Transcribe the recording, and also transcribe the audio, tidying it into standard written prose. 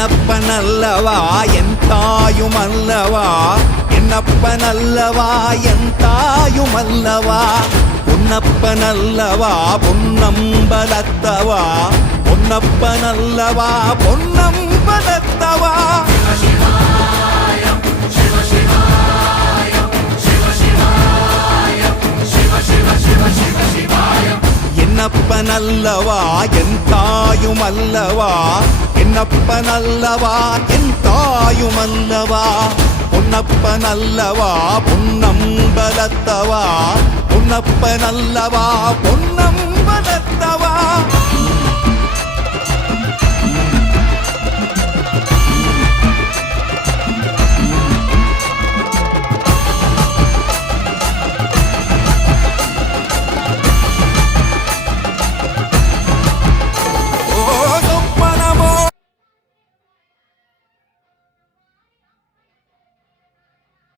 என்னப்பனல்லவா என் தாயுமல்லவா, என்னப்பனல்லவா என் தாயுமல்லவா, பொன்னப்பனல்லவா பொன்னம்பலத்தவா, பொன்னப்பனல்லவா பொன்னம்பலத்தவா. என்னப்பனல்லவா என் தாயுமல்லவா, என்னப்பனல்லவா என் தாயுமல்லவா, பொன்னப்பனல்லவா பொன்னம்பலத்தவா, பொன்னப்பனல்லவா பொன்னம்பலத்தவா.